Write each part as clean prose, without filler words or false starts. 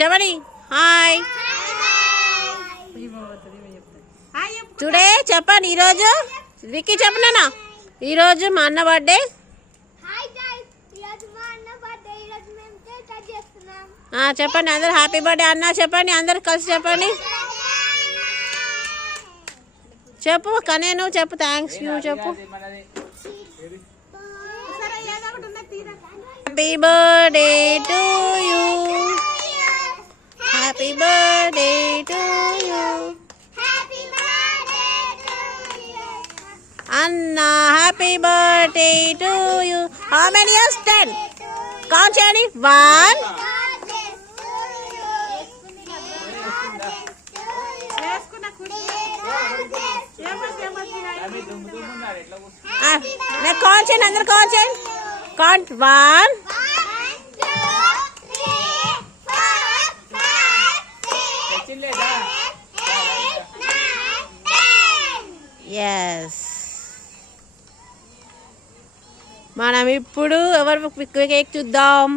చెప్పండి hi. Today చెప్పండి ఈరోజు విక్కీ చెప్పనా ఈరోజు మా అన్న బర్త్డే. చెప్పండి అందరు హ్యాపీ బర్త్డే అన్న చెప్పండి, అందరు కలిసి చెప్పండి. చెప్పు కనే నువ్వు చెప్పు, థ్యాంక్స్ యూ చెప్పు. Happy birthday to you, happy birthday to you అన్నా, happy birthday to you. How many years? 10. Count చేయండి. 1 కౌంట్ చేయండి, అందరు కౌంట్ చేయండి. Count 1 yes. మనం ఇప్పుడు ఎవరు కేక్ చూద్దాం?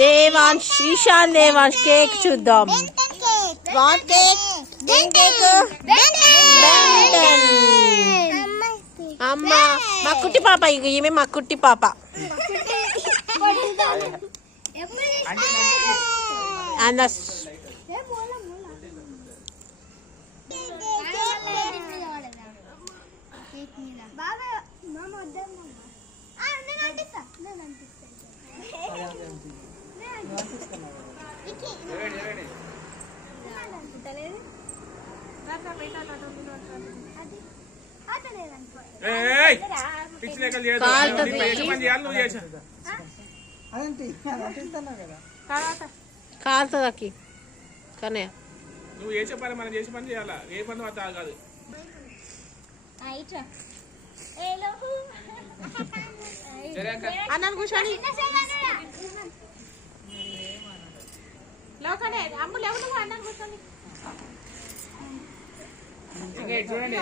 దేవాంశ్, ఈశాన్ దేవాంశ్ కేక్ చూద్దాం. What cake? అమ్మ మా కుట్టి పాప, ఈమె మా కుట్టి పాప. అన్న కాలుతుందకి కానీ నువ్వు ఏ చెప్పాలి, మనం చేసే పని చేయాలా. ఏ పని అత కాదు. అన్నాను కూర్చొని లోకనే అమ్ము లేవు, నువ్వు అన్నాను కూర్చొని చూడండి.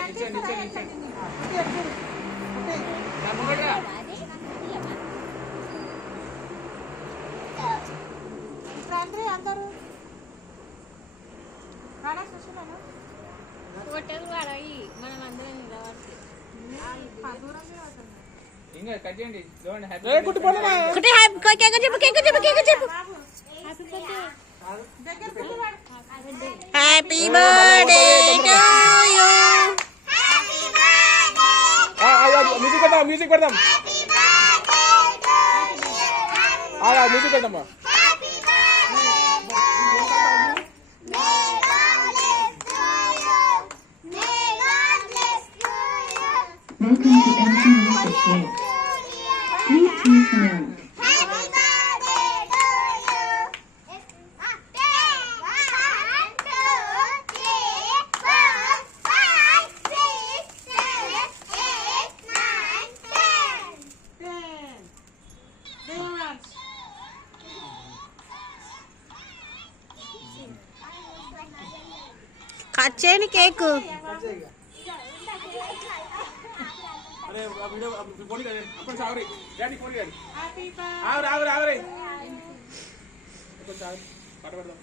రండి అందరూ. Happy birthday to you. Music పెడదాం. మ్యూజిక్ పెడదామా? కట్ చేయని కేక్. పాట పెడదాం.